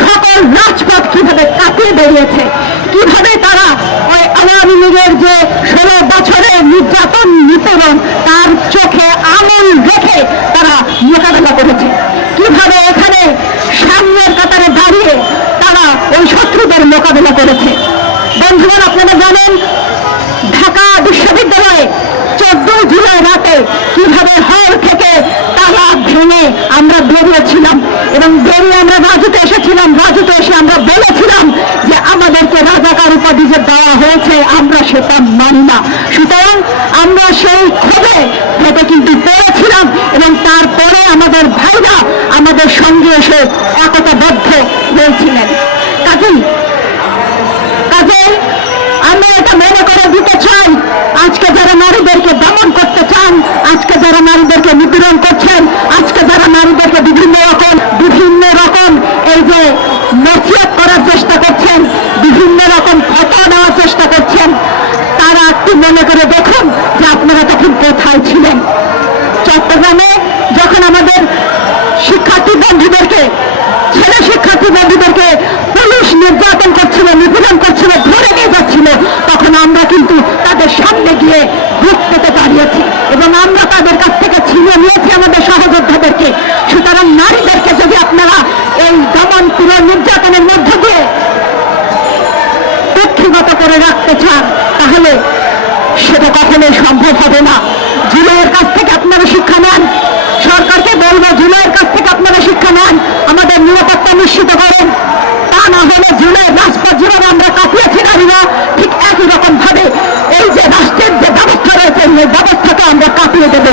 সকল রাজপথ কিভাবে কাটিয়ে বেরিয়েছে, কিভাবে তারা ওই আওয়ামী লীগের যে 16 বছরের নির্যাতন নিপীড়ন তার চোখে আঙুল রেখে তারা মোকাবেলা করেছে, কিভাবে এখানে সামনের কাতারে দাঁড়িয়ে তারা ওই শত্রুদের মোকাবেলা করেছে। বন্ধুগণ, আপনারা জানেন ঢাকা বিশ্ববিদ্যালয়ে 14 জুলাই রাতে কিভাবে হল থেকে তালা ভেঙে আমরা বেরিয়েছিলাম এবং বেরিয়ে আমরা রাজুতে এসেছিলাম। রাজুতে এসে আমরা বলেছিলাম যে আমাদেরকে রাজাকার উপাধি যে দেওয়া হয়েছে আমরা সেটা মানি না। সুতরাং আমরা সেই ক্ষোভে হেঁটে কিন্তু পড়েছিলাম এবং তারপরে আমাদের ভাইরা আমাদের সঙ্গে এসে একতাবদ্ধ হয়েছিলেন। কাজেই আমরা এটা মনে করে দিতে চাই, আজকে যারা নারীদেরকে দমন করতে চান, আজকে যারা নারীদেরকে নিপীড়ন করছেন, আজকে যারা নারীদেরকে বিভিন্ন রকম এই যে নসিহত করার চেষ্টা করছেন, বিভিন্ন রকম ফতোয়া দেওয়ার চেষ্টা করছেন, তারা একটু মনে করে দেখুন যে আপনারা তখন কোথায় ছিলেন। চট্টগ্রামে যখন আমাদের শিক্ষার্থী বন্ধুদেরকে, ছেলে শিক্ষার্থী বন্ধুদেরকে পুলিশ নির্যাতন করছিল, নিপীড়ন করছিল, ধরে নিয়ে যাচ্ছিল, তখন আমরা কিন্তু তাদের সামনে গিয়ে বুক পেতে দাঁড়িয়েছি এবং আমরা তাদের কাছ থেকে ছিনিয়ে নিয়েছি আমাদের সহযোদ্ধাদেরকে। সুতরাং নারীদেরকে যদি আপনারা এই দমন পীড়ন নির্যাতনের মধ্য দিয়ে কক্ষিগত করে রাখতে চান তাহলে সেটা কখনোই সম্ভব হবে না। জুলাইয়ের কাছ থেকে আপনারা শিক্ষা নেন, সরকারকে বলবো জুলাইয়ের কাছ থেকে আপনারা শিক্ষা নেন, আমাদের নিরাপত্তা নিশ্চিত করেন। তা না হলে জুলাইয়ের রাজপথ যেভাবে আমরা কাটিয়েছি নারীরা, ঠিক একই রকম ভাবে এই যে রাষ্ট্রের যে ব্যবস্থা রয়েছে এই ব্যবস্থাকে আমরা কাটিয়ে দেবো।